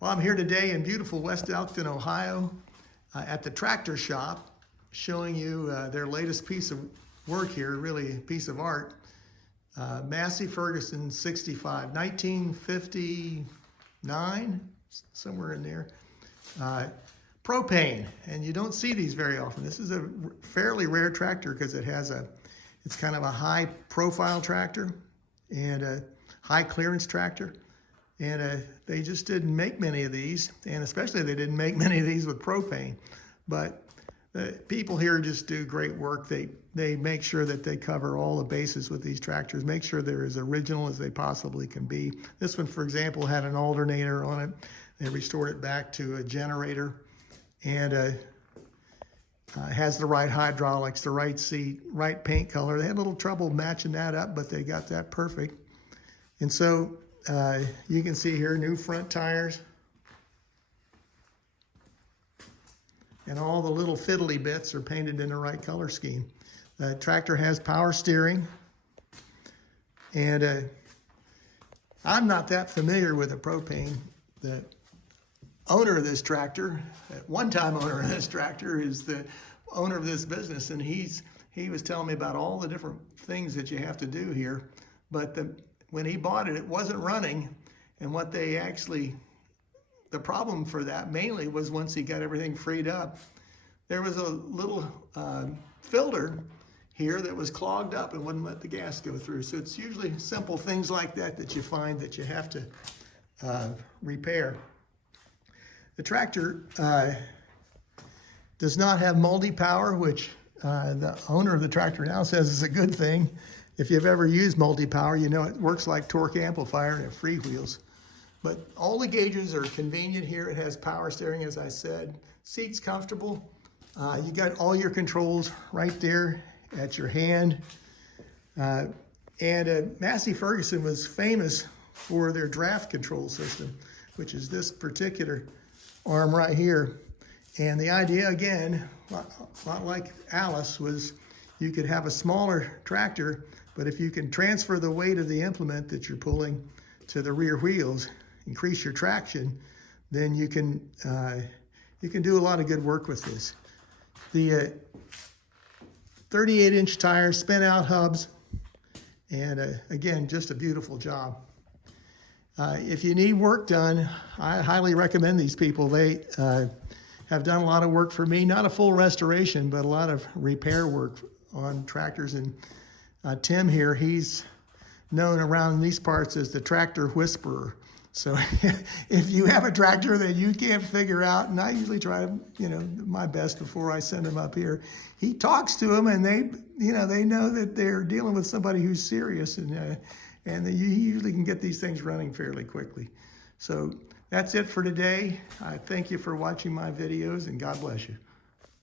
Well, I'm here today in beautiful West Elkton, Ohio, at the tractor shop, showing you their latest piece of work here, really a piece of art. Massey Ferguson 65, 1959, somewhere in there. Propane, and you don't see these very often. This is a fairly rare tractor because it's kind of a high profile tractor and a high clearance tractor. And they just didn't make many of these, and especially they didn't make many of these with propane. But the people here just do great work. They make sure that they cover all the bases with these tractors, make sure they're as original as they possibly can be. This one, for example, had an alternator on it. They restored it back to a generator, and has the right hydraulics, the right seat, right paint color. They had a little trouble matching that up, but they got that perfect. And so you can see here new front tires and all the little fiddly bits are painted in the right color scheme. The tractor has power steering, and I'm not that familiar with the propane. The owner of this tractor, one-time owner of this tractor, is the owner of this business, and he was telling me about all the different things that you have to do here. But when he bought it, it wasn't running, and the problem for that mainly was once he got everything freed up, there was a little filter here that was clogged up and wouldn't let the gas go through. So it's usually simple things like that that you find that you have to repair. The tractor does not have multi-power, which the owner of the tractor now says is a good thing. If you've ever used multi-power, you know it works like torque amplifier and it freewheels. But all the gauges are convenient here. It has power steering, as I said. Seat's comfortable. You got all your controls right there at your hand. Massey Ferguson was famous for their draft control system, which is this particular arm right here. And the idea, again, a lot like Alice, was you could have a smaller tractor, but if you can transfer the weight of the implement that you're pulling to the rear wheels, increase your traction, then you can do a lot of good work with this. The 38-inch tires, spin-out hubs, and again, just a beautiful job. If you need work done, I highly recommend these people. They have done a lot of work for me, not a full restoration, but a lot of repair work on tractors. And Tim here, he's known around these parts as the tractor whisperer. So if you have a tractor that you can't figure out, and I usually try to, my best before I send them up here, he talks to them, and they know that they're dealing with somebody who's serious, and you usually can get these things running fairly quickly. So that's it for today. I thank you for watching my videos, and God bless you.